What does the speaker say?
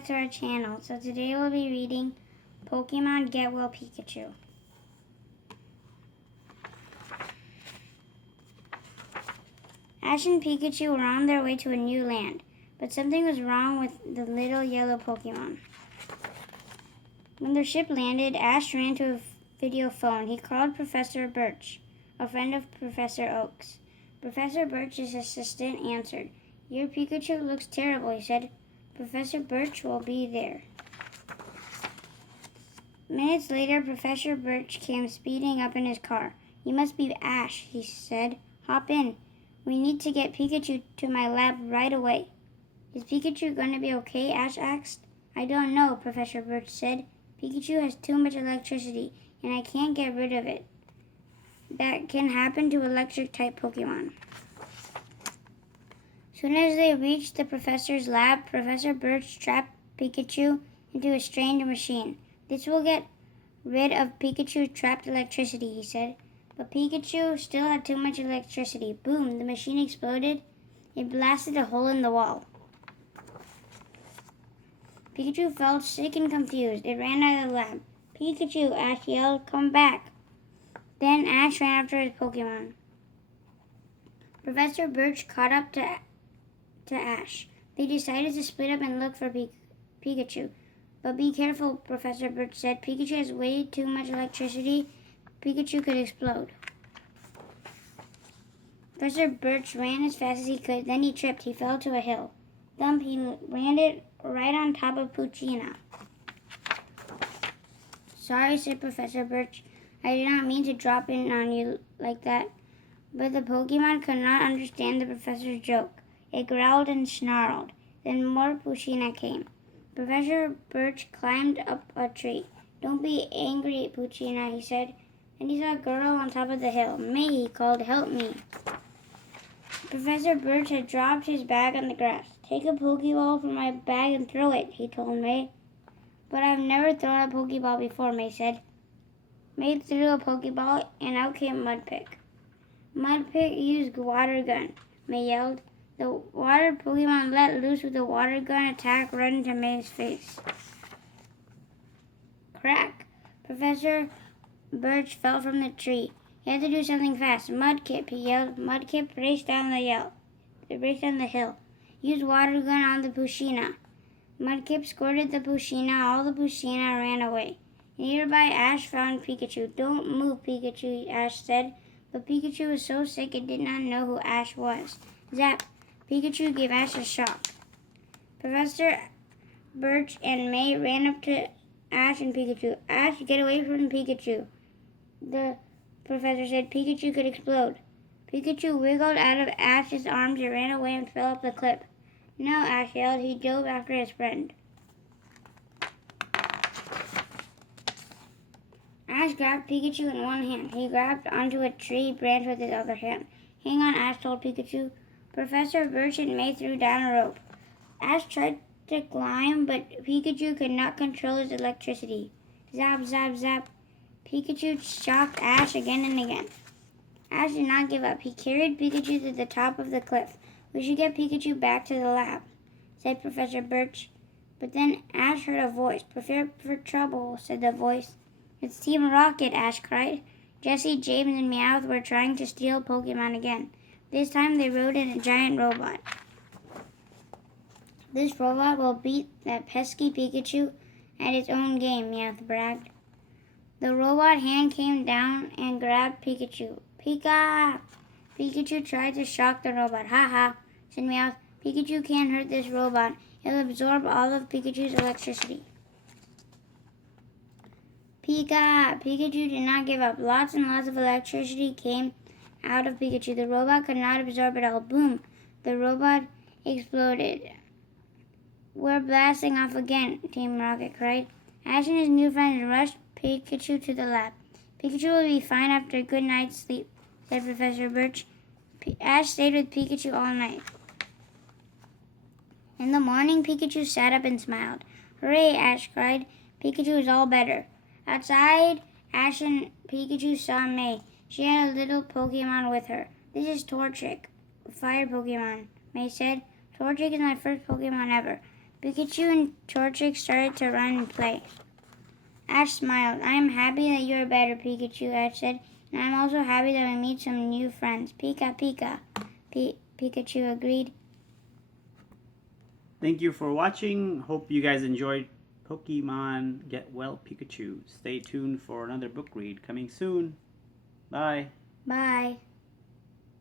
back to our channel. So today we'll be reading Pokemon Get Well Pikachu. Ash and Pikachu were on their way to a new land, but something was wrong with the little yellow Pokemon. When their ship landed, Ash ran to a video phone. He called Professor Birch, a friend of Professor Oak's. Professor Birch's assistant answered. "Your Pikachu looks terrible," he said. "Professor Birch will be there." Minutes later, Professor Birch came speeding up in his car. "You must be Ash," he said. "Hop in. We need to get Pikachu to my lab right away." "Is Pikachu going to be okay?" Ash asked. "I don't know," Professor Birch said. "Pikachu has too much electricity, and I can't get rid of it. That can happen to electric-type Pokemon." Soon as they reached the professor's lab, Professor Birch trapped Pikachu into a strange machine. "This will get rid of Pikachu's trapped electricity," he said. But Pikachu still had too much electricity. Boom! The machine exploded. It blasted a hole in the wall. Pikachu felt sick and confused. It ran out of the lab. "Pikachu!" Ash yelled. "Come back!" Then Ash ran after his Pokemon. Professor Birch caught up to Ash. They decided to split up and look for Pikachu. "But be careful," Professor Birch said. "Pikachu has way too much electricity. Pikachu could explode." Professor Birch ran as fast as he could. Then he tripped. He fell to a hill. Thump! He landed right on top of Poochyena. "Sorry," said Professor Birch. "I did not mean to drop in on you like that." But the Pokemon could not understand the professor's joke. It growled and snarled. Then more Poochyena came. Professor Birch climbed up a tree. "Don't be angry, Poochyena," he said. And he saw a girl on top of the hill. "Mahi," he called, "help me." Professor Birch had dropped his bag on the grass. "Take a Pokeball from my bag and throw it," he told May. "But I've never thrown a Pokeball before," May said. May threw a Pokeball, and out came Mudpick. "Mudpick used water gun," May yelled. The water Pokemon let loose with a water gun attack right into May's face. Crack! Professor Birch fell from the tree. He had to do something fast. "Mudkip," he yelled. Mudkip raced down the hill. "Use water gun on the Poochyena." Mudkip squirted the Poochyena. All the Poochyena ran away. Nearby, Ash found Pikachu. "Don't move, Pikachu," Ash said. But Pikachu was so sick it did not know who Ash was. Zap! Pikachu gave Ash a shock. Professor Birch and May ran up to Ash and Pikachu. "Ash, get away from Pikachu," the professor said. "Pikachu could explode." Pikachu wiggled out of Ash's arms and ran away and fell up the cliff. "No," Ash yelled. He dove after his friend. Ash grabbed Pikachu in one hand. He grabbed onto a tree branch with his other hand. "Hang on," Ash told Pikachu. Professor Birch and May threw down a rope. Ash tried to climb, but Pikachu could not control his electricity. Zap, zap, zap. Pikachu shocked Ash again and again. Ash did not give up. He carried Pikachu to the top of the cliff. "We should get Pikachu back to the lab," said Professor Birch. But then Ash heard a voice. "Prepare for trouble," said the voice. "It's Team Rocket," Ash cried. Jesse, James, and Meowth were trying to steal Pokemon again. This time they rode in a giant robot. "This robot will beat that pesky Pikachu at its own game," Meowth bragged. The robot hand came down and grabbed Pikachu. "Pika!" Pikachu tried to shock the robot. "Ha ha," said Meowth. "Pikachu can't hurt this robot. It'll absorb all of Pikachu's electricity." Pika! Pikachu did not give up. Lots and lots of electricity came out of Pikachu. The robot could not absorb it all. Boom! The robot exploded. "We're blasting off again," Team Rocket cried. Ash and his new friends rushed Pikachu to the lab. "Pikachu will be fine after a good night's sleep," said Professor Birch. Ash stayed with Pikachu all night. In the morning, Pikachu sat up and smiled. "Hooray!" Ash cried. "Pikachu is all better." Outside, Ash and Pikachu saw May. She had a little Pokemon with her. "This is Torchic, a fire Pokemon," May said. "Torchic is my first Pokemon ever." Pikachu and Torchic started to run and play. Ash smiled. I am happy that you are better, Pikachu, Ash said. And I'm also happy that we meet some new friends. Pika, Pika. Pikachu agreed. Thank you for watching. Hope you guys enjoyed Pokemon Get Well Pikachu. Stay tuned for another book read coming soon. Bye. Bye.